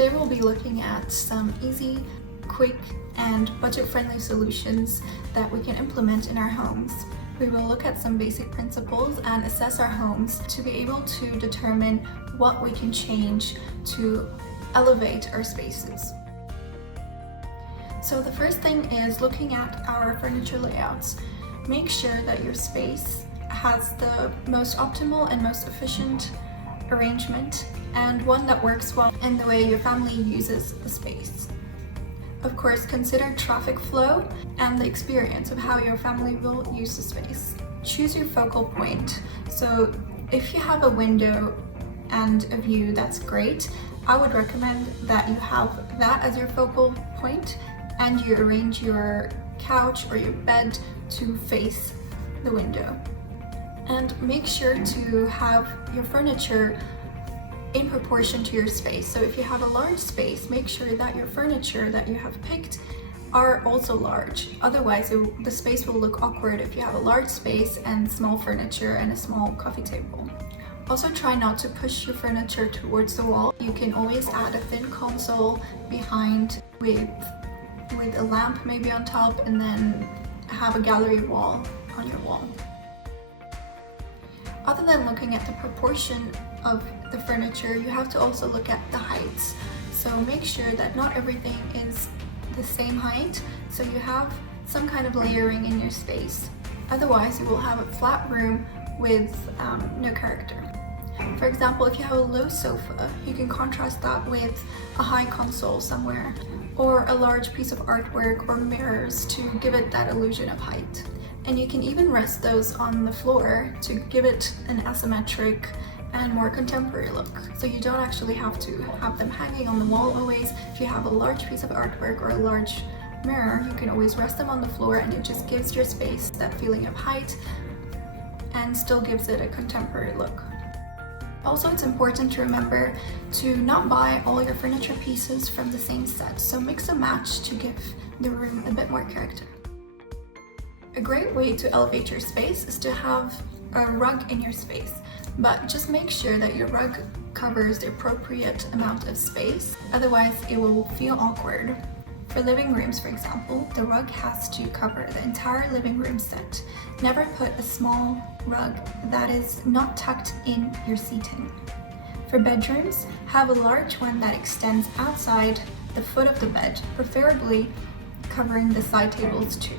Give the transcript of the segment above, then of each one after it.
Today we'll be looking at some easy, quick, and budget-friendly solutions that we can implement in our homes. We will look at some basic principles and assess our homes to be able to determine what we can change to elevate our spaces. So the first thing is looking at our furniture layouts. Make sure that your space has the most optimal and most efficient arrangement and one that works well in the way your family uses the space. Of course, consider traffic flow and the experience of how your family will use the space. Choose your focal point. So if you have a window and a view, that's great. I would recommend that you have that as your focal point and you arrange your couch or your bed to face the window. And make sure to have your furniture in proportion to your space. So if you have a large space, make sure that your furniture that you have picked are also large. Otherwise, the space will look awkward if you have a large space and small furniture and a small coffee table. Also try not to push your furniture towards the wall. You can always add a thin console behind with a lamp maybe on top, and then have a gallery wall on your wall. Other than looking at the proportion of the furniture, you have to also look at the heights. So make sure that not everything is the same height, so you have some kind of layering in your space. Otherwise, you will have a flat room with no character. For example, if you have a low sofa, you can contrast that with a high console somewhere, or a large piece of artwork or mirrors to give it that illusion of height. And you can even rest those on the floor to give it an asymmetric and more contemporary look. So you don't actually have to have them hanging on the wall always. If you have a large piece of artwork or a large mirror, you can always rest them on the floor, and it just gives your space that feeling of height and still gives it a contemporary look. Also, it's important to remember to not buy all your furniture pieces from the same set, so mix and match to give the room a bit more character. A great way to elevate your space is to have a rug in your space, but just make sure that your rug covers the appropriate amount of space, otherwise it will feel awkward. For living rooms, for example, the rug has to cover the entire living room set. Never put a small rug that is not tucked in your seating. For bedrooms, have a large one that extends outside the foot of the bed, preferably covering the side tables too.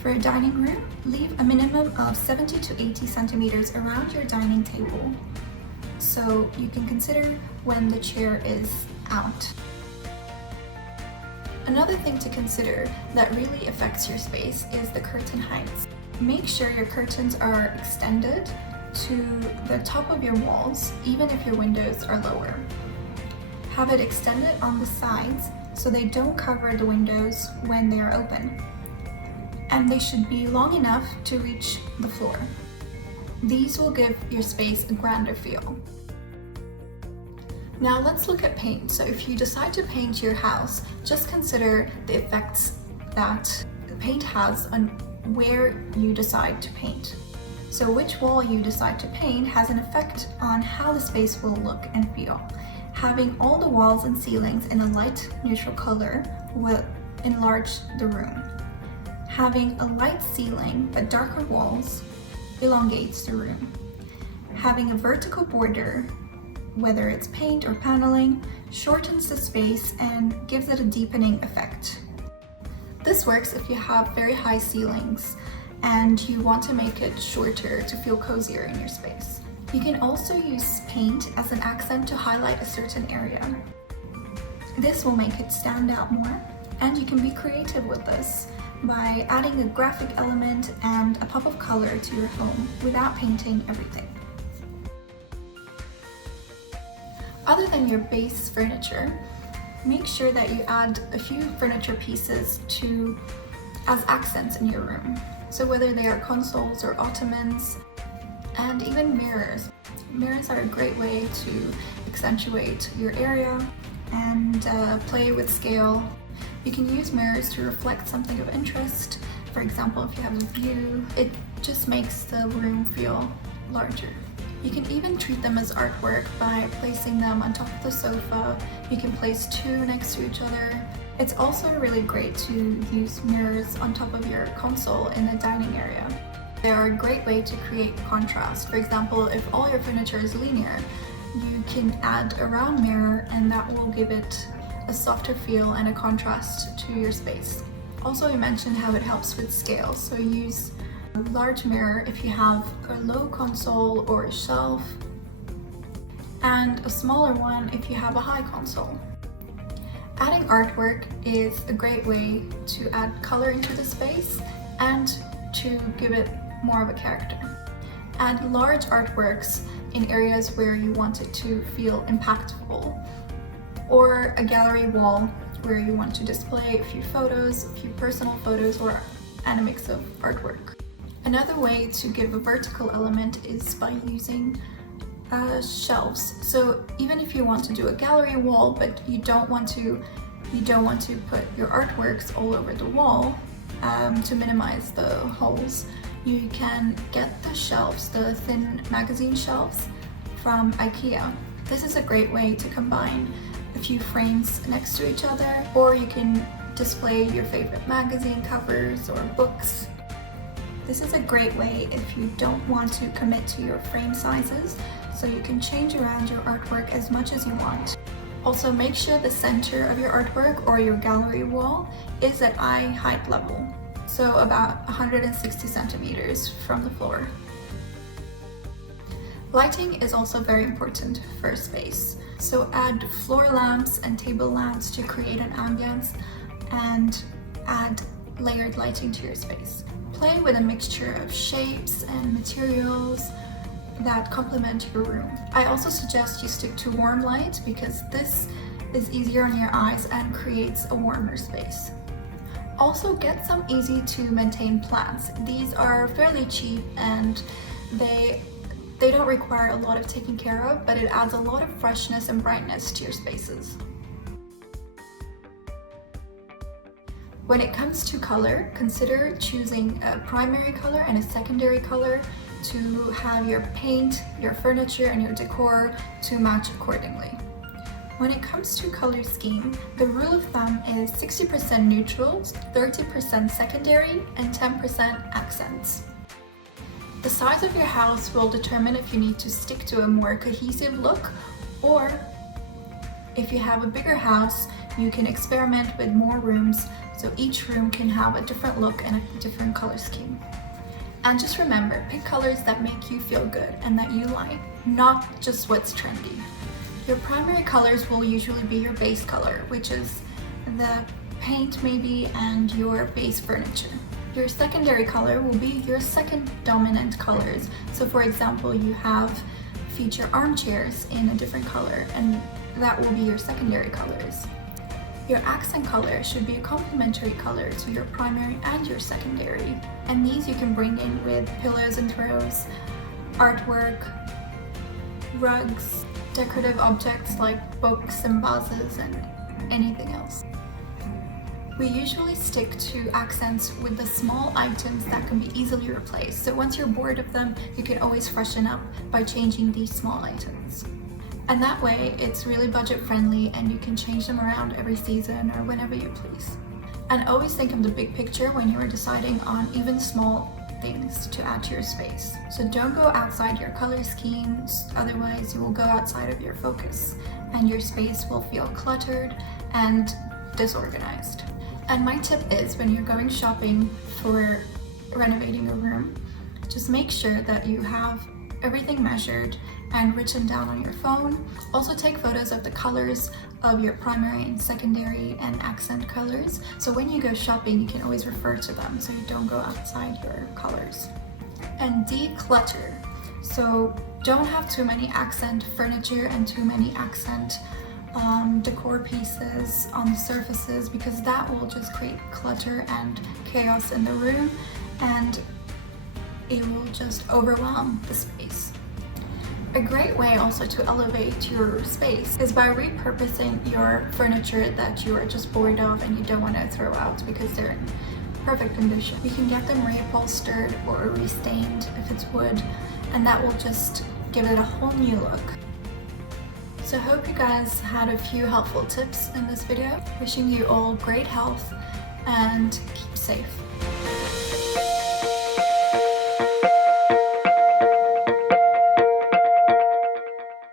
For a dining room, leave a minimum of 70 to 80 centimeters around your dining table, so you can consider when the chair is out. Another thing to consider that really affects your space is the curtain heights. Make sure your curtains are extended to the top of your walls, even if your windows are lower. Have it extended on the sides so they don't cover the windows when they are open. And they should be long enough to reach the floor. These will give your space a grander feel. Now let's look at paint. So if you decide to paint your house, just consider the effects that the paint has on where you decide to paint. So which wall you decide to paint has an effect on how the space will look and feel. Having all the walls and ceilings in a light neutral color will enlarge the room. Having a light ceiling but darker walls elongates the room. Having a vertical border, whether it's paint or paneling, shortens the space and gives it a deepening effect. This works if you have very high ceilings and you want to make it shorter to feel cozier in your space. You can also use paint as an accent to highlight a certain area. This will make it stand out more, and you can be creative with this by adding a graphic element and a pop of color to your home without painting everything. Other than your base furniture, make sure that you add a few furniture pieces as accents in your room. So whether they are consoles or ottomans, and even mirrors. Mirrors are a great way to accentuate your area and play with scale. You can use mirrors to reflect something of interest. For example, if you have a view, it just makes the room feel larger. You can even treat them as artwork by placing them on top of the sofa. You can place two next to each other. It's also really great to use mirrors on top of your console in the dining area. They are a great way to create contrast. For example, if all your furniture is linear, you can add a round mirror and that will give it a softer feel and a contrast to your space. Also, I mentioned how it helps with scale, so use a large mirror if you have a low console or a shelf, and a smaller one if you have a high console. Adding artwork is a great way to add color into the space and to give it more of a character. Add large artworks in areas where you want it to feel impactful, or a gallery wall where you want to display a few photos, a few personal photos, and a mix of artwork. Another way to give a vertical element is by using shelves. So even if you want to do a gallery wall, but you don't want to put your artworks all over the wall to minimize the holes, you can get the shelves, the thin magazine shelves from IKEA. This is a great way to combine a few frames next to each other, or you can display your favorite magazine covers or books. This is a great way if you don't want to commit to your frame sizes, so you can change around your artwork as much as you want. Also, make sure the center of your artwork or your gallery wall is at eye height level, so about 160 centimeters from the floor. Lighting is also very important for a space, so add floor lamps and table lamps to create an ambience and add layered lighting to your space. Play with a mixture of shapes and materials that complement your room. I also suggest you stick to warm light because this is easier on your eyes and creates a warmer space. Also, get some easy to maintain plants. These are fairly cheap and they don't require a lot of taking care of, but it adds a lot of freshness and brightness to your spaces. When it comes to color, consider choosing a primary color and a secondary color to have your paint, your furniture, and your decor to match accordingly. When it comes to color scheme, the rule of thumb is 60% neutrals, 30% secondary, and 10% accents. The size of your house will determine if you need to stick to a more cohesive look, or if you have a bigger house, you can experiment with more rooms so each room can have a different look and a different color scheme. And just remember, pick colors that make you feel good and that you like, not just what's trendy. Your primary colors will usually be your base color, which is the paint maybe and your base furniture. Your secondary color will be your second dominant colors. So for example, you feature armchairs in a different color and that will be your secondary colors. Your accent color should be a complementary color to your primary and your secondary. And these you can bring in with pillows and throws, artwork, rugs, decorative objects like books and vases and anything else. We usually stick to accents with the small items that can be easily replaced. So once you're bored of them, you can always freshen up by changing these small items. And that way, it's really budget friendly and you can change them around every season or whenever you please. And always think of the big picture when you are deciding on even small things to add to your space. So don't go outside your color schemes, otherwise you will go outside of your focus and your space will feel cluttered and disorganized. And my tip is, when you're going shopping for renovating a room, just make sure that you have everything measured and written down on your phone. Also take photos of the colors of your primary and secondary and accent colors. So when you go shopping, you can always refer to them so you don't go outside your colors. And declutter. So don't have too many accent furniture and too many accent decor pieces on the surfaces, because that will just create clutter and chaos in the room and it will just overwhelm the space. A great way also to elevate your space is by repurposing your furniture that you are just bored of and you don't want to throw out because they're in perfect condition. You can get them reupholstered or restained if it's wood, and that will just give it a whole new look. So I hope you guys had a few helpful tips in this video. Wishing you all great health and keep safe.